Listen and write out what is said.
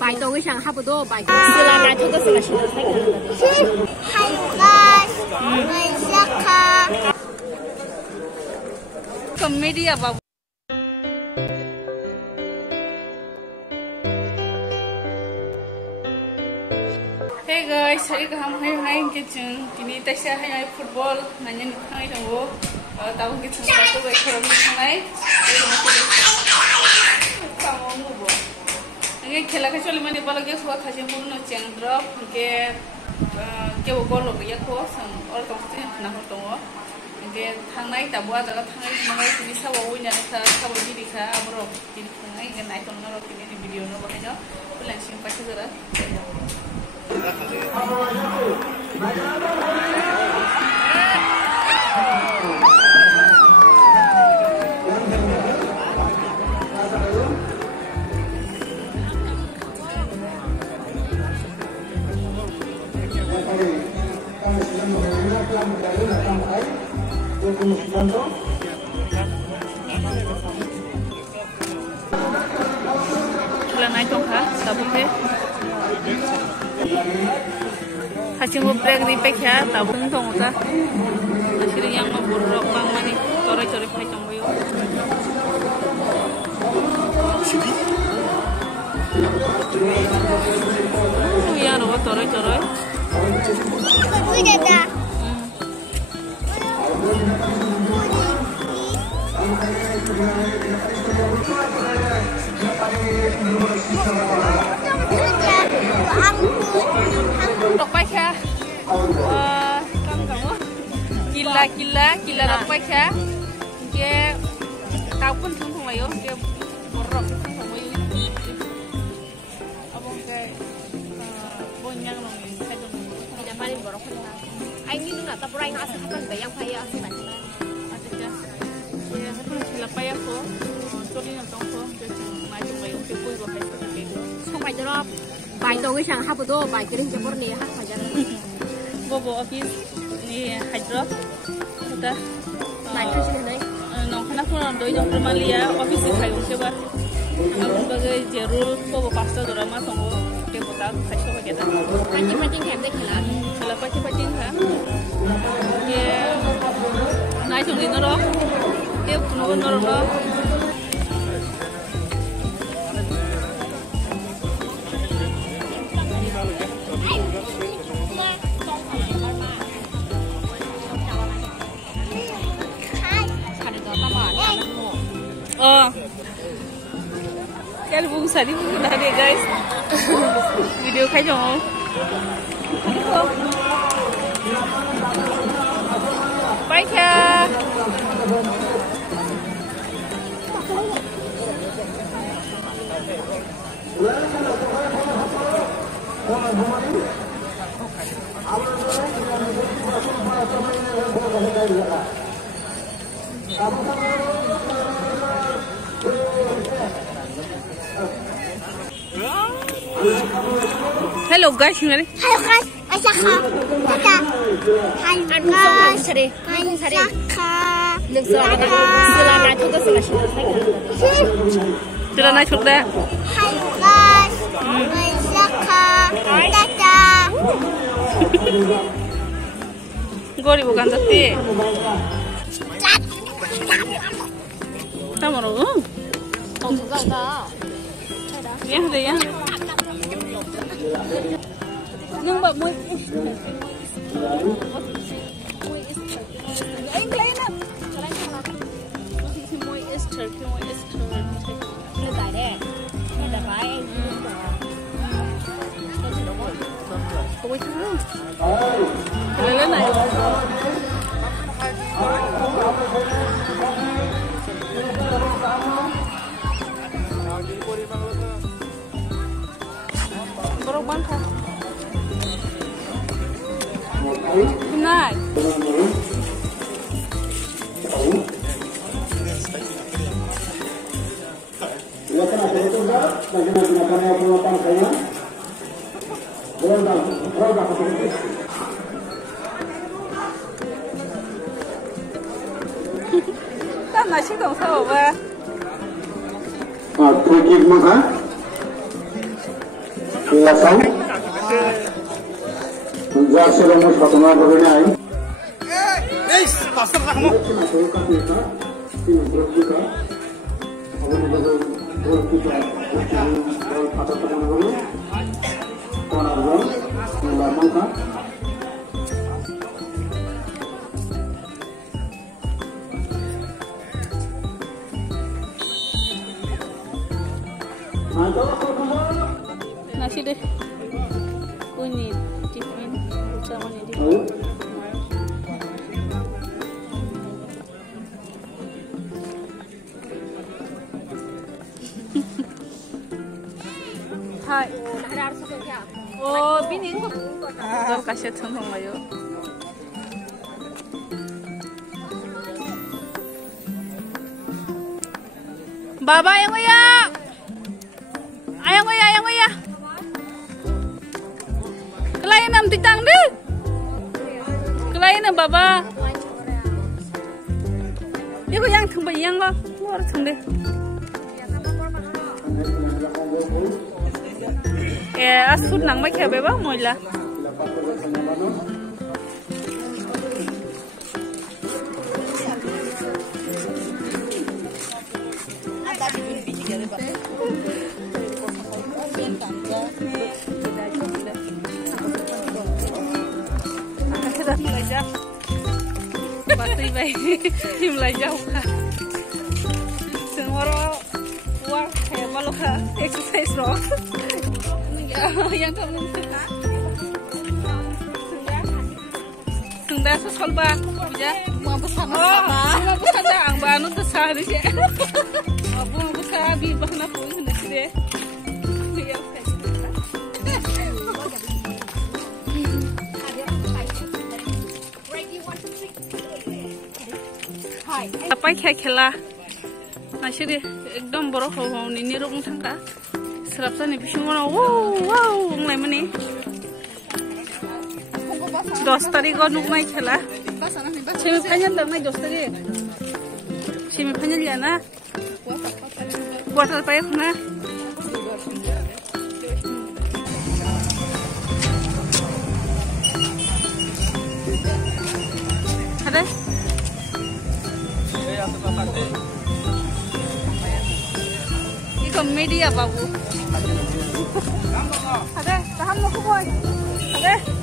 bài tôi cái chẳng hấp đồ bài xưa là đại thôi cái sự là hay guys comedy about hey guys hari kaham hai kitchen kini tasya hai football nanya ni khai dong tahu kitchen satu baik kalau mengenai ini खेला के चले मैंने बोला कि सुबह खासे मुन्ना चंद्रप के वो गोल हो गया को सं और तो कुछ ना हो तो इनके थांनाई तबुआ जगह थांनाई मगर किसी सब वो इन्हें सब वो भी दिखा अब रो किसी थांनाई के नाइट तो ना रो किसी वीडियो ना बने जो पुलान सिंह पास जरा naik dong ha, sabuknya. Hasil ngobrol di pek ya, tabung dong udah. Hasil yang mau buruk bang mani, coret-coret pakai cangguyo. Yang lo coret-coret. Ropak ya, gila ropak ya, dia tahu pun tunggu ayo, dia borok tunggu ayo, abang kayak banyak loh ini, saya tunggu, tidak paling borok pun lah. Ini tuh nggak tahu orang asal kan bayang payah asal kan, ada ya, saya pun gila payah kok, sorry nonton kok, jadi macam bayang sepuluh dua kali gitu, sampai drop. Bài tôi cái chẳng hấp đồ bài cái hình cho bọn này hát phải chăng? Bộ office ni hydrop, udah. Bài tôi sih đấy. Nong kena pun doi jam permalia office sih kayu coba. Aku sebagai jerul bobo pasta drama tunggu dia botak kasih coba kita. Pancing hem deh kira. Kalau pancing kan? Dia naik tunggu noro. Dia penuh noro. Oh, kalian bung sari bung dah deh guys, video kayak jong, baik ya. Hello guys, gimana? Hello guys, Asaka. Tata. Hello guys. Sari. Asaka. Selana itu tuh selesai. Selana sudah. Hello guys. Asaka. Tata. Gori bukan tapi. Tahu mana? Oh, enggak tahu. Ya, ada ya. Nhưng mà môi anh lấy nè môi Easter nó tại đây là phải tôi thấy lấy này Borok bangka. Good night. Tan là chiếc đồng sao về? Thôi kịp mà hả? Langsung. Menjadi lembut potongan berbunyi. Pastor kamu. Nasi deh. Kunyit, tiffin, sama ini. Hai. Oh, bini kok. Gak kasih tolong ayo. Baba yang ya. Ayang ya. Kelain nam titang deh. Kelain nam baba. Iku yang thumba yang lo. Luar thumbe. Asud nang mai khebe ba moila. Bateri bayi mulai jauh kah? Semua orang hebat loh kah? Exercise loh. Yang kamu sudah sesol ba, ya? Mau bersama mau bersama ang banu besar sih. Mau besar di bahana pun sudah sih. Apa kela? Nasi deh, ekdom borok hau ni rong tangka. Serapsa nih bising mana? Wow, mulai mana? 10 tarik kau nuk mai kela. Semi final dah mai 10 tarik. Semi final ya na? Quarter payah na? Ada? Ikaw media bago. Ada, tahan mo ko boy. Ada.